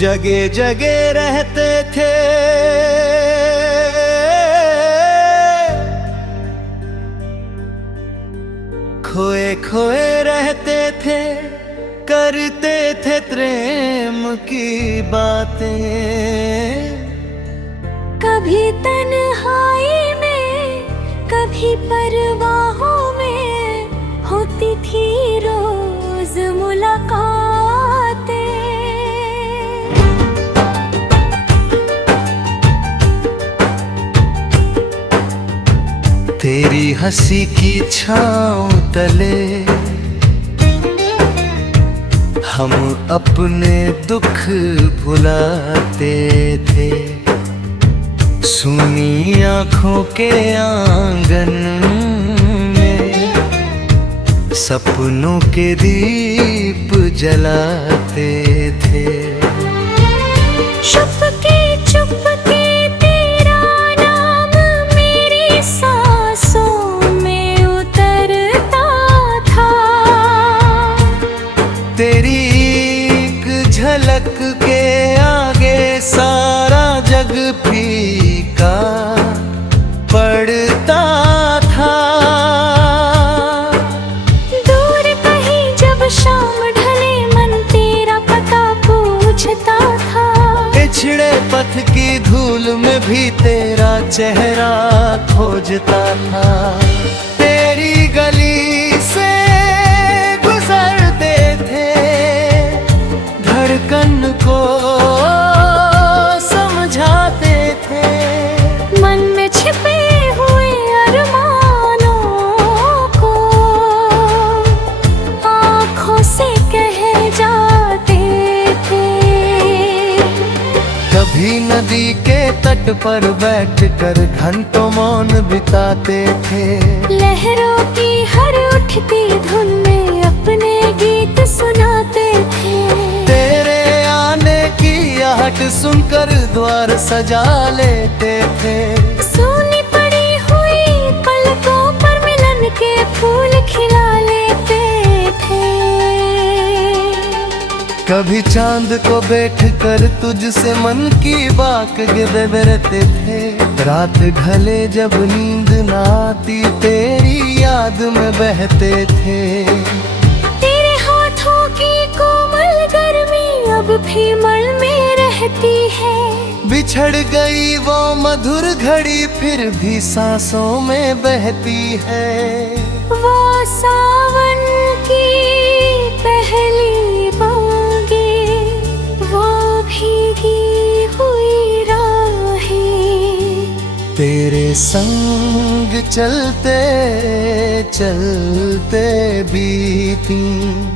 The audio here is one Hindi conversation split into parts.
जगे जगे रहते थे, खोए खोए रहते थे, करते थे प्रेम की बातें। कभी तन्हाई में, कभी परवाहों में होती थी रोज मुलाकातें। तेरी हंसी की छाँव तले हम अपने दुख भुलाते थे। सुनी आँखों के आंगन में सपनों के दीप जलाते थे। चुपके चुपके तेरा नाम मेरी सांसों में उतरता था। तेरी एक झलक के आगे सारा जग फीका पड़ता था। दूर कहीं जब शाम ढले मन तेरा पता पूछता था। पिछड़े पथ की धूल में भी तेरा चेहरा खोजता था। तेरी गली से गुजरते थे, धड़कन को समझाते थे। मन में छिपे हुए अरमानों को आँखों से कह जाते थे। कभी नदी के तट पर बैठकर घंटों मौन बिताते थे। लहरों की हर उठती धुन में अपने गीत सुनाते थे। तेरे आने की आहट सुनकर द्वार सजा लेते थे। सोनी पड़ी हुई पलकों पर मिलन के फूल खिला लेते थे। कभी चांद को बैठकर तुझसे मन की बात बेबरते थे। रात ढले जब नींद न आती तेरी याद में बहते थे। तेरे हाथों की कोमल गर्मी अब भी मन में रहती है। बिछड़ गई वो मधुर घड़ी फिर भी सांसों में बहती है। वो सावन की पहली बागें, वो भीगी हुई राहें, तेरे संग चलते चलते बीती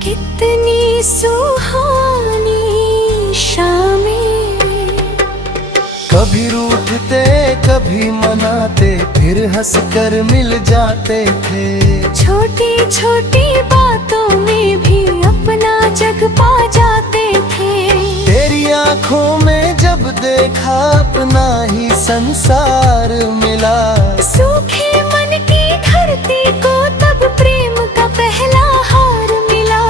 कितनी सुहानी शामें। कभी रूठते कभी मनाते फिर हंसकर मिल जाते थे। छोटी छोटी बातों में भी अपना जग पा जाते थे। तेरी आंखों में जब देखा अपना ही संसार मिला। सूखे मन की धरती को तब प्रेम का पहला हार मिला।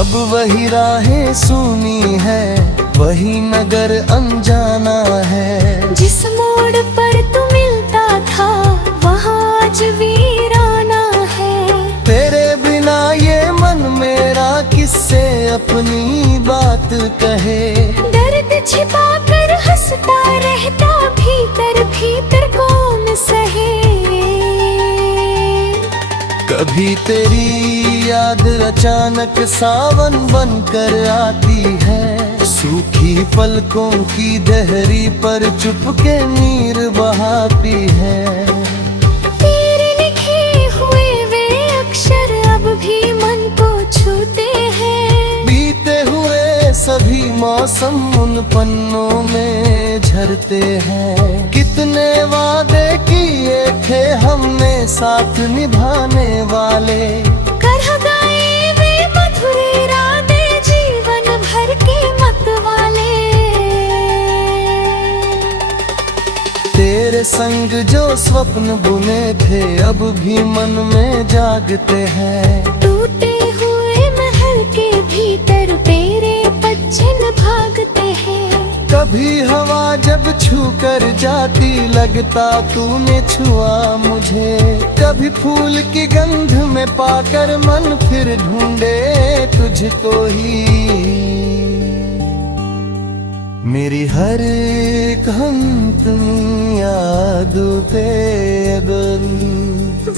अब वही राहें सुनी है, वही नगर अनजाना है। जिस मोड़ पर तू मिलता था वहाँ आज वीराना है। तेरे बिना ये मन मेरा किससे अपनी बात कहे। दर्द छिपा कर हंसता रहता भीतर भीतर कौन सहे। कभी तेरी याद अचानक सावन बनकर आती है। सूखी पलकों की दहरी पर चुपके नीर बहाती है। तेरे लिखे हुए वे अक्षर अब भी मन को छूते हैं। बीते हुए सभी मौसम उन पन्नों में झरते हैं। कितने वादे किए थे हमने साथ निभाने वाले। कर गए वे मधुर इरादे जीवन भर के मत वाले। तेरे संग जो स्वप्न बुने थे अब भी मन में जागते हैं। टूटे हुए महल के भीतर कभी हवा जब छू कर जाती लगता तूने छुआ मुझे, कभी फूल की गंध में पाकर मन फिर ढूंढे तुझको ही। मेरी हर एक हम यादों पे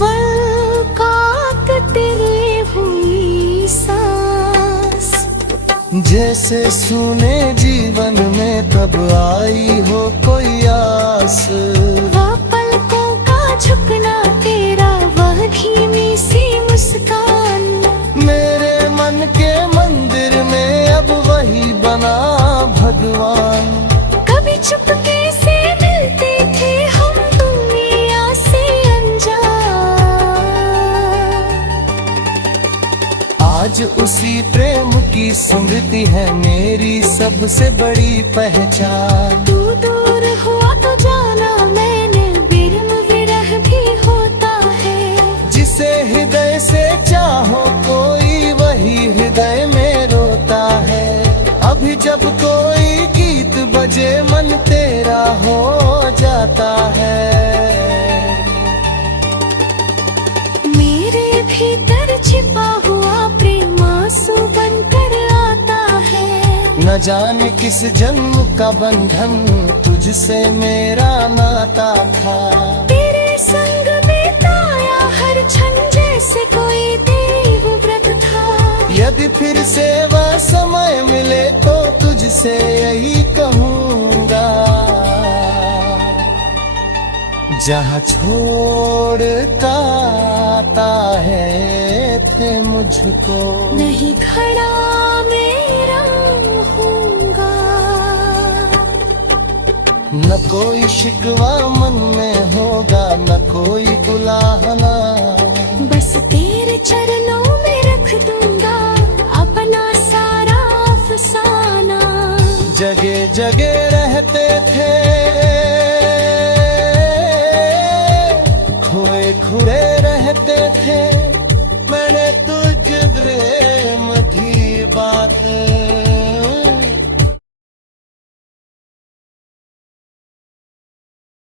वक़्त तेरे हुई सांस, जैसे सुने जीवन में तब आई हो कोई आस। वह पलकों का झुकना तेरा, वह धीमी सी मुस्कान, मेरे मन के मंदिर में अब वही बना भगवान। कभी चुपके से मिलते थे हम दुनिया से अनजान, आज उसी प्रेम की स्मृति है मेरी सबसे बड़ी पहचान। तू दूर हुआ तो जाना मैंने, विरह विरह भी होता है। जिसे हृदय से चाहो कोई वही हृदय में रोता है। अभी जब कोई गीत बजे मन तेरा हो जाता है। मेरे भीतर छिपा हुआ प्रेम आंसू बनकर आता है। न जाने किस जन्म का बंधन तुझसे मेरा नाता था। तेरे संग बिताया हर क्षण जैसे कोई देव व्रत था। यदि फिर से वह समय मिले तो तुझसे यही कहूँगा, जहाँ छोड़ता आता है थे मुझको, नहीं खड़ा मैं रहूँगा। न कोई शिकवा मन में होगा न कोई उलाहना। बस तेरे चरणों में रख दूंगा अपना सारा अफसाना। जगह जगह रहते थे खोए खुरे रहते थे, मैंने तुझ प्रेम की बात